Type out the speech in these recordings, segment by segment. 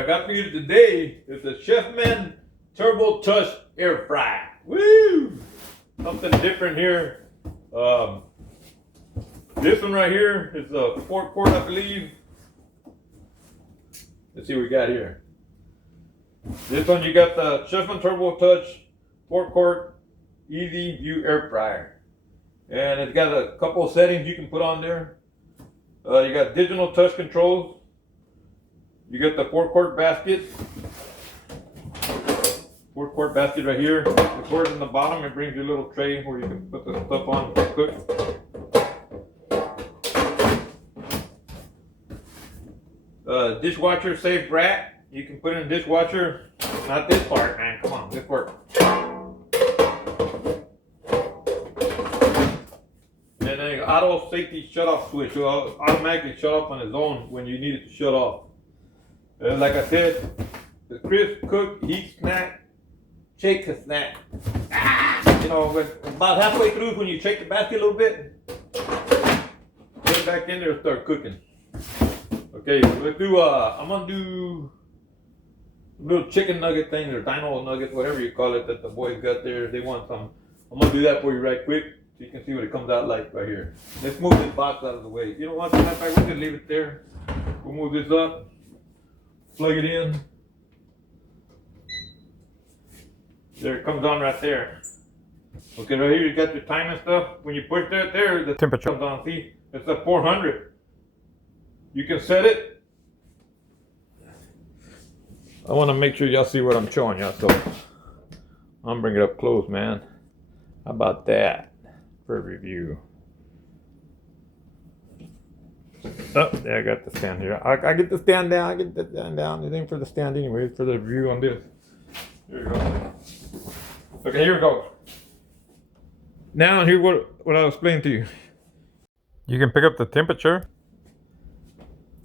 I got for you today is the Chefman Turbo Air Fryer. Woo! Something different here. This one right here is a 4-quart, I believe. Let's see what we got here. This one you got the Chefman Turbo 4-quart Easy View Air Fryer. And it's got a couple of settings you can put on there. You got digital touch controls. You got the 4-quart basket. 4-quart basket right here. The cord in the bottom, it brings you a little tray where you can put the stuff on to cook. Dishwasher safe rack. You can put in a dishwasher. Not this part, man. Come on, this part. And then auto safety shut off switch. So it'll automatically shut off on its own when you need it to shut off. Like I said, the crisp, cook, heat snack, shake a snack. You know, about halfway through when you shake the basket a little bit, put it back in there and start cooking. Okay, so let's do, I'm going to do a little chicken nugget thing, or dino nuggets, whatever you call it, that the boys got there. They want some. I'm going to do that for you right quick so you can see what it comes out like right here. Let's move this box out of the way. If you don't want to do that, we can leave it there. We'll move this up. Plug it in. There it comes on right there. Okay, right here you got your time and stuff. When you push that there, the temperature comes on. See, it's at 400. You can set it. I want to make sure y'all see what I'm showing y'all, so I'm bringing it up close, man. How about that for a review? Oh, yeah, I got the stand here. I get the stand down. I get the stand down. It ain't for the stand anyway. It's for the view on this. Here we go. Okay, here we go. Now, here's what I'll explain to you. You can pick up the temperature.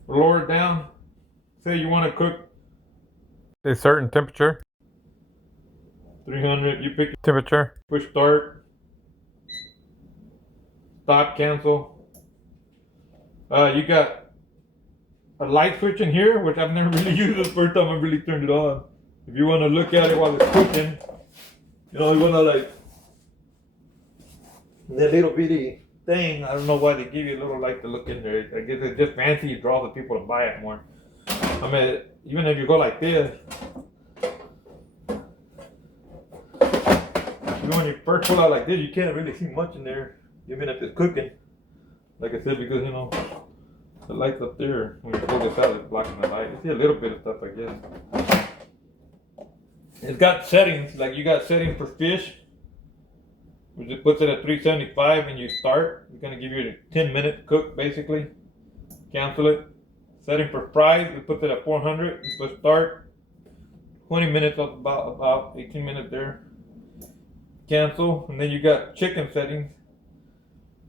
Lower it down. Say you want to cook a certain temperature. 300. You pick the temperature. Push start. Stop, cancel. You got a light switch in here, which I've never really used. The first time I really turned it on. If you want to look at it while it's cooking, you know, you want to like that little bitty thing. I don't know why they give you a little light to look in there. I guess it's just fancy. It draws the people to buy it more. I mean, even if you go like this, when you first pull out like this, you can't really see much in there, even if it's cooking. Like I said, because you know, the light's up there. When you pull this out, it's blocking the light. You see a little bit of stuff, I guess. It's got settings, like you got settings for fish, which it puts it at 375 and you start. It's gonna give you a 10-minute cook, basically. Cancel it. Setting for fries, it puts it at 400. You push start. 20 minutes, about 18 minutes there. Cancel, and then you got chicken settings.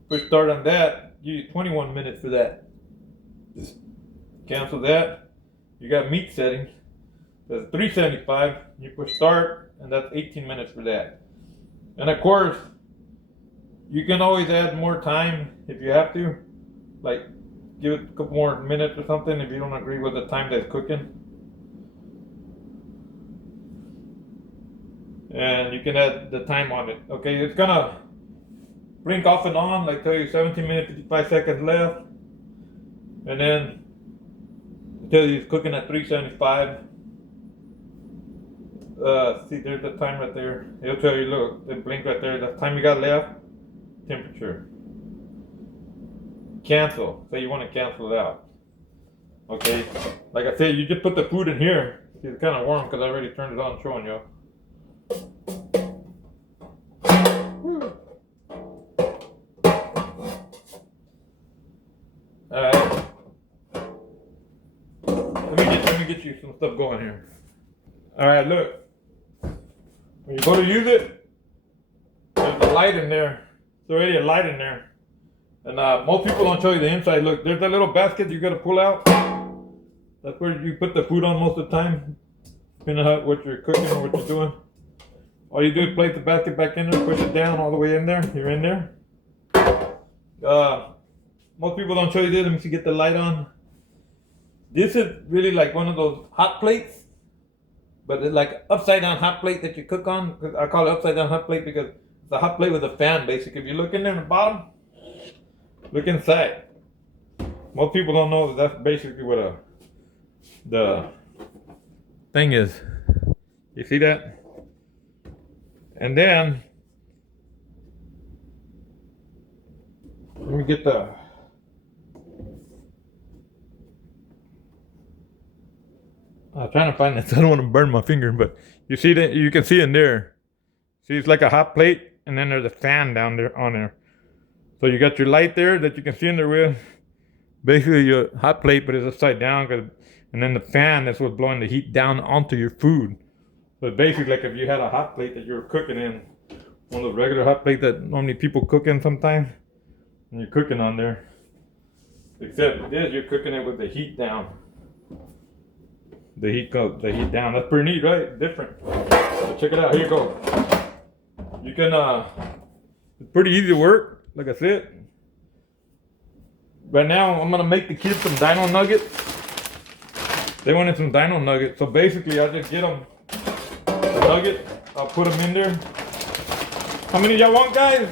Push start on that. Give you 21 minutes for that. Just cancel that. You got meat settings. That's 375. You push start, and that's 18 minutes for that. And of course, you can always add more time if you have to. Like, give it a couple more minutes or something if you don't agree with the time that's cooking. And you can add the time on it. Okay, it's gonna blink off and on, like tell you 17 minutes, 55 seconds left. And then tell you it's cooking at 375. See, there's the time right there. It'll tell you, look, it blinks right there. The time you got left, temperature. Cancel. Say you want to cancel it out. Okay, like I said, you just put the food in here. See, it's kind of warm because I already turned it on, showing you. Alright. Let me get you some stuff going here. Alright, look. When you go to use it, there's a light in there. There's already a light in there. And most people don't show you the inside. Look, there's that little basket you gotta pull out. That's where you put the food on most of the time. Depending on what you're cooking or what you're doing. All you do is place the basket back in there, push it down all the way in there. You're in there. Most people don't show you this. Let me see, get the light on. This is really like one of those hot plates, but it's like upside down hot plate that you cook on. I call it upside down hot plate because it's a hot plate with a fan, basically. If you look in there in the bottom, look inside. Most people don't know that that's basically what the thing is. You see that? And then let me get the I'm trying to find this. I don't want to burn my finger, but you see that you can see in there. See, it's like a hot plate, and then there's a fan down there on there. So you got your light there that you can see in there with. Basically, your hot plate, but it's upside down, and then the fan is what's blowing the heat down onto your food. So basically, like if you had a hot plate that you were cooking in, one of the regular hot plates that normally people cook in sometimes, and you're cooking on there. Except this, you're cooking it with the heat down. The heat down. That's pretty neat, right? Different. So check it out. Here you go. You can it's pretty easy to work, like I said. Right now I'm gonna make the kids some dino nuggets. They wanted some dino nuggets. So basically I just get them the nugget, I'll put them in there. How many y'all want, guys?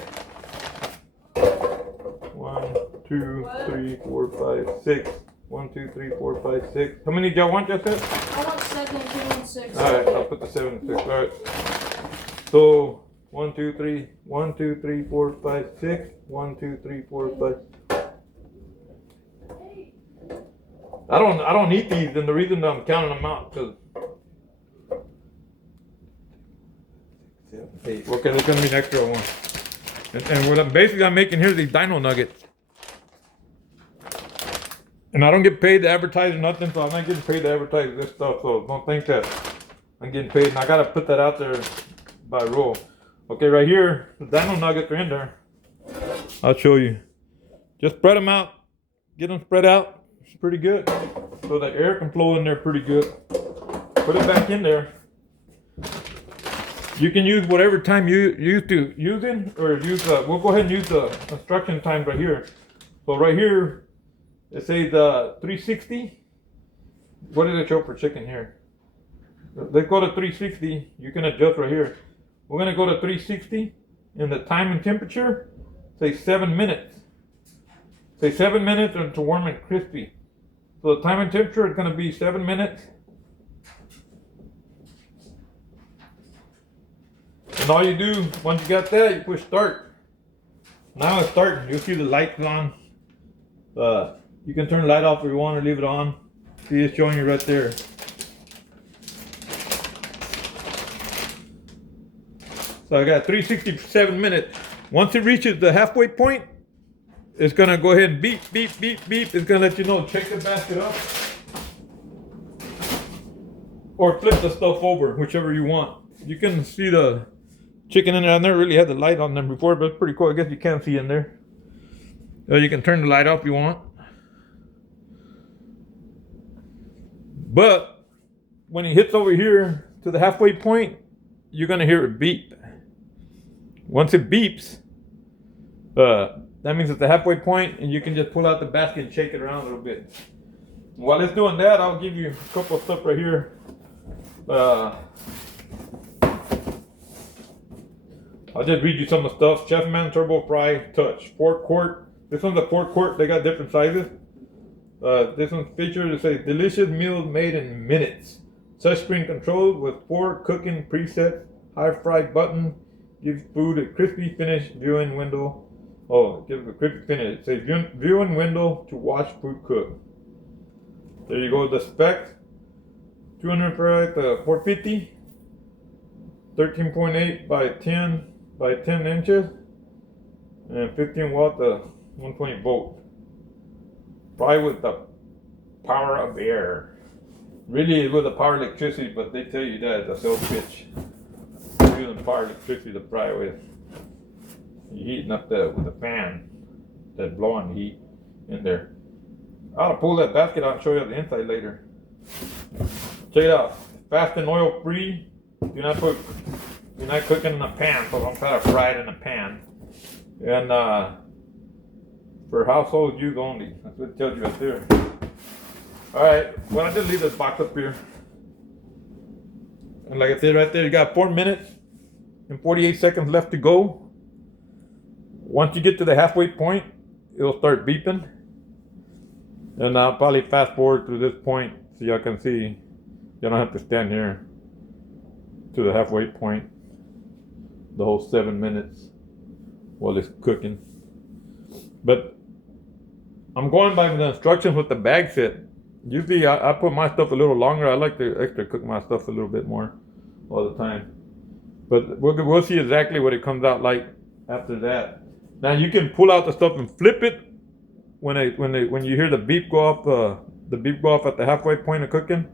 1, 2, 3, 4, 5, 6. 1, 2, 3, 4, 5, 6. How many do y'all want, Justin? I want 7 and 6. Alright, I'll put the 7 and 6. Alright. So 1, 2, 3, 1, 2, 3, 4, 5, 6. 1, 2, 3, 4, 5. I don't eat these, and the reason that I'm counting them out because okay, there's gonna be an extra one. And what I'm making here is these dino nuggets. And I don't get paid to advertise or nothing, so I'm not getting paid to advertise this stuff, so don't think that I'm getting paid. And I gotta put that out there by rule. Okay, right here, the dino nuggets are in there. I'll show you. Just spread them out. Get them spread out. It's pretty good. So the air can flow in there pretty good. Put it back in there. You can use whatever time you used to using, or use, we'll go ahead and use the instruction time right here. So right here, it says 360. What did it show for chicken here? Let's go to 360. You can adjust right here. We're gonna go to 360, and the time and temperature, say 7 minutes. Say 7 minutes to warm and crispy. So the time and temperature is gonna be 7 minutes. And all you do, once you got that, you push start. Now it's starting. You'll see the lights on. You can turn the light off if you want or leave it on. See, it's showing you right there. So I got 367 minutes. Once it reaches the halfway point, it's gonna go ahead and beep, beep, beep, beep. It's gonna let you know, check the basket up. Or flip the stuff over, whichever you want. You can see the chicken in there. I never really had the light on them before, but it's pretty cool. I guess you can see in there. Or you can turn the light off if you want. But when it hits over here to the halfway point, you're gonna hear it beep. Once it beeps, that means it's the halfway point, and you can just pull out the basket and shake it around a little bit. While it's doing that, I'll give you a couple of stuff right here. I'll just read you some of the stuff. Chefman Turbo Fry Touch 4-quart. This one's a 4-quart. They got different sizes. This one's featured. It says delicious meals made in minutes. Touchscreen controlled with 4 cooking presets. High fry button gives food a crispy finish. Viewing window. Oh, it gives a crispy finish. It says viewing window to watch food cook. There you go. The specs. 200 fry 450. 13.8 by 10 inches. And 15 watt 120 volt. Fry with the power of air. Really, it was the power of electricity, but they tell you that it's a sales pitch. You're using power of electricity to fry with. You're heating up with a fan that's blowing heat in there. I'll pull that basket out and show you the inside later. Check it out. Fast and oil free. You're not cooking in a pan, so don't try to fry it in a pan. And for household use only. That's what it tells you right there. All right, well, I just leave this box up here. And like I said right there, you got 4 minutes and 48 seconds left to go. Once you get to the halfway point, it'll start beeping. And I'll probably fast forward through this point so y'all can see. You don't have to stand here to the halfway point the whole 7 minutes while it's cooking. But I'm going by the instructions with the bag set. Usually I put my stuff a little longer. I like to extra cook my stuff a little bit more all the time. But we'll see exactly what it comes out like after that. Now you can pull out the stuff and flip it when you hear the beep go off at the halfway point of cooking.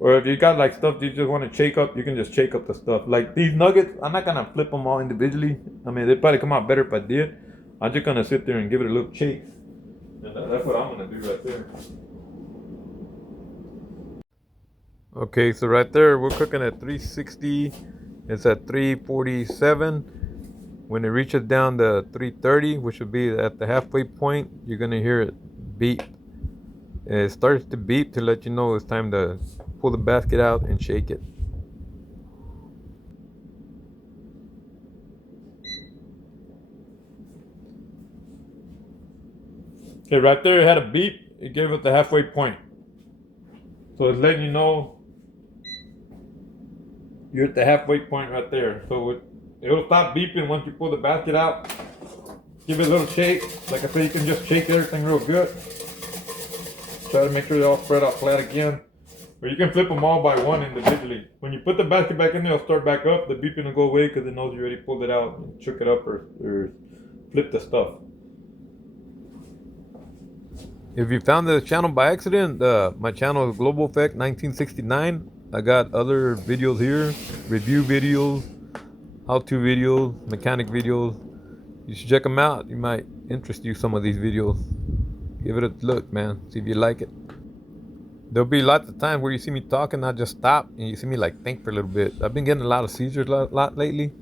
Or if you got like stuff you just want to shake up, you can just shake up the stuff. Like these nuggets, I'm not gonna flip them all individually. I mean, they'd probably come out better if I did. I'm just gonna sit there and give it a little shake. And that's what I'm gonna do right there. Okay, so right there, we're cooking at 360. It's at 347. When it reaches down to 330, which would be at the halfway point, you're gonna hear it beep. It starts to beep to let you know it's time to pull the basket out and shake it. Okay, right there it had a beep. It gave it the halfway point. So it's letting you know you're at the halfway point right there. So it'll stop beeping once you pull the basket out. Give it a little shake. Like I said, you can just shake everything real good. Try to make sure they're all spread out flat again. Or you can flip them all by one individually. When you put the basket back in there, it'll start back up. The beeping will go away because it knows you already pulled it out and shook it up or flipped the stuff. If you found the channel by accident, my channel is Global Effect 1969. I got other videos here, review videos, how-to videos, mechanic videos. You should check them out. You might interest you some of these videos. Give it a look, man. See if you like it. There'll be lots of times where you see me talking, I just stop and you see me like think for a little bit. I've been getting a lot of seizures a lot lately.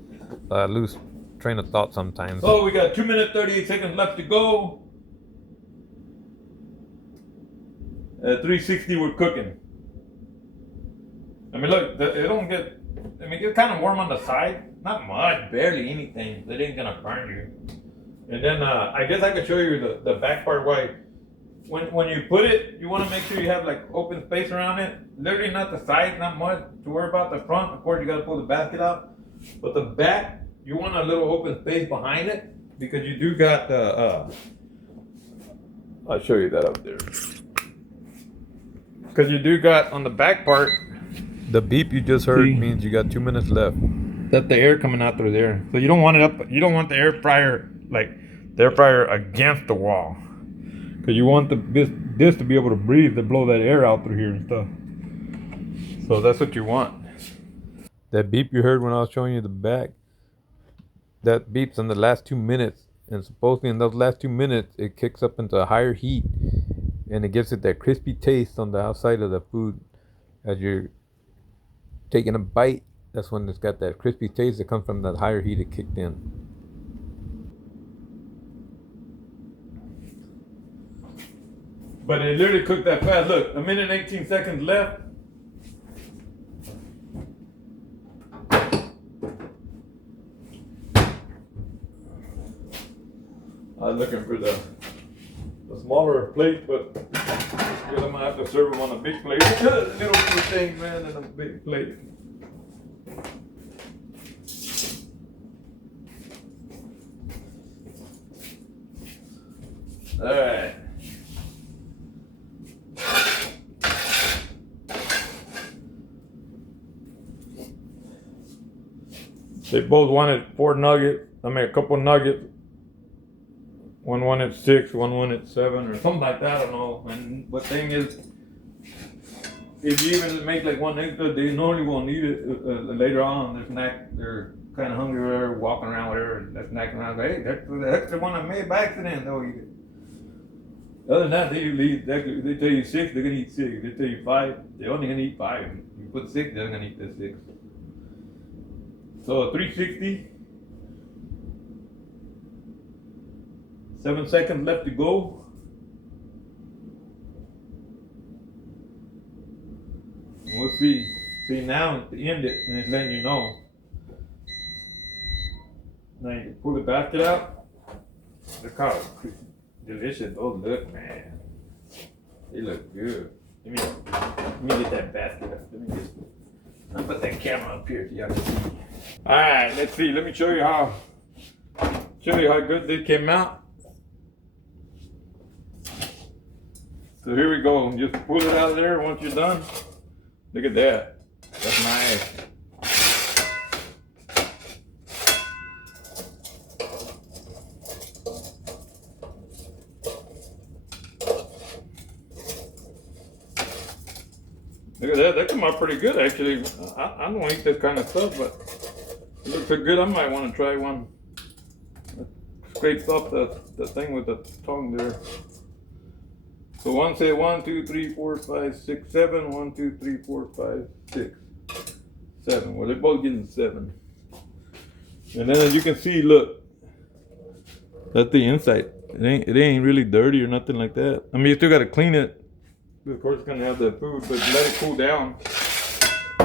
I lose train of thought sometimes. Oh, we got 2 minutes 38 seconds left to go. At 360 we're cooking. I mean, look, it don't get. I mean, it's kind of warm on the side. Not much, barely anything. It ain't gonna burn you. And then I guess I could show you the back part why. When you put it, you want to make sure you have like open space around it. Literally not the side, not much to worry about. The front, of course, you got to pull the basket out. But the back, you want a little open space behind it because you do got the. I'll show you that up there. Because you do got on the back part. The beep you just heard means you got 2 minutes left. That's the air coming out through there. So you don't want it up. You don't want the air fryer against the wall. Because you want this to be able to breathe, to blow that air out through here and stuff. So that's what you want. That beep you heard when I was showing you the back, that beeps in the last 2 minutes. And supposedly in those last 2 minutes, it kicks up into a higher heat. And it gives it that crispy taste on the outside of the food as you're taking a bite. That's when it's got that crispy taste that comes from that higher heat it kicked in. But it literally cooked that fast. Look, 1 minute and 18 seconds left. I was looking for the smaller plate, but I guess I'm gonna have to serve them on a big plate. Little thing, man, in a big plate. All right. They both wanted a couple nuggets. One wanted 6, one wanted 7, or something like that. I don't know. And the thing is, if you even make like one extra, they normally won't need it later on. They're kind of hungry or walking around, whatever. They're snacking around. Hey, that's the extra one I made by accident. They'll eat it. Other than that, they tell you 6, they're gonna eat 6. They tell you 5, they're only gonna eat 5. You put 6, they're gonna eat the 6. So 360. 7 seconds left to go. see. See now it's the end it and it's letting you know. Now you can pull the basket out. Look how delicious those look, man. They look good. Let me get that basket up. I'll put that camera up here so y'all can see. Alright, let's see. Let me show you how good they came out. So here we go. Just pull it out of there once you're done. Look at that. That's nice. Look at that. That came out pretty good, actually. I don't eat this kind of stuff, but it looks so good. I might want to try one. Scrapes off the thing with the tongue there. So one say 1, 2, 3, 4, 5, 6, 7. 1, 2, 3, 4, 5, 6, 7. Well, they're both getting 7. And then as you can see, look, that's the inside. It ain't really dirty or nothing like that. I mean, you still got to clean it. Of course, it's gonna have the food, but let it cool down.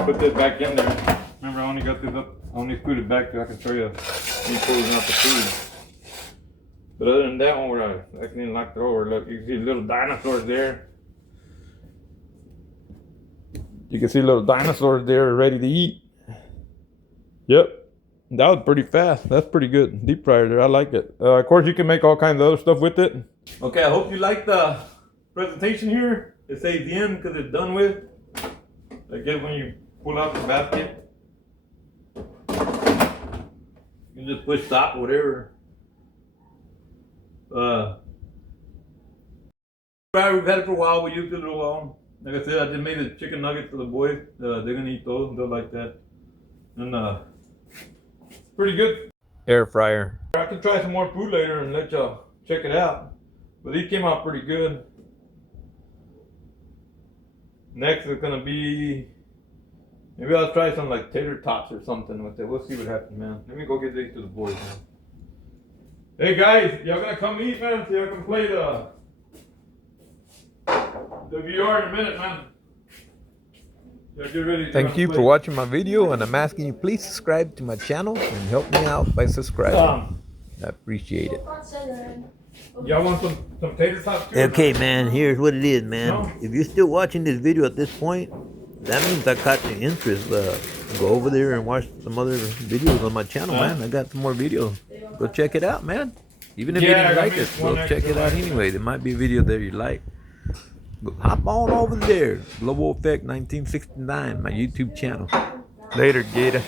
Put that back in there. Remember, I only got this up. I only screwed it back so I can show you me pulling out the food. But other than that one, where I can lock the door. Look, you can see little dinosaurs there. You can see little dinosaurs there ready to eat. Yep, that was pretty fast. That's pretty good. Deep fryer there. I like it. Of course, you can make all kinds of other stuff with it. Okay, I hope you liked the presentation here. It says the end because it's done with. I guess when you pull out the basket, you can just push stop, whatever. We've had it for a while. We used it a little while. Like I said, I just made the chicken nuggets for the boys. They're gonna eat those. They'll like that. And pretty good. Air fryer. I can try some more food later and let y'all check it out. But these came out pretty good. Next is gonna be, maybe I'll try some like tater tots or something with it. We'll see what happens, man. Let me go get these to the boys, man. Hey guys, y'all gonna come eat, man? So y'all can play the VR in a minute, man. Y'all get ready. Thank you for watching my video, and I'm asking you please subscribe to my channel and help me out by subscribing. I appreciate it. Y'all want some tater tots too? Okay, man, here's what it is, man. No? If you're still watching this video at this point, that means I caught your interest. Go over there and watch some other videos on my channel, man. I got some more videos. Go check it out, man. Even if you didn't like it, go check it out anyway. There might be a video there you like. Go hop on over there. Global Effect 1969, my YouTube channel. Later, Gator.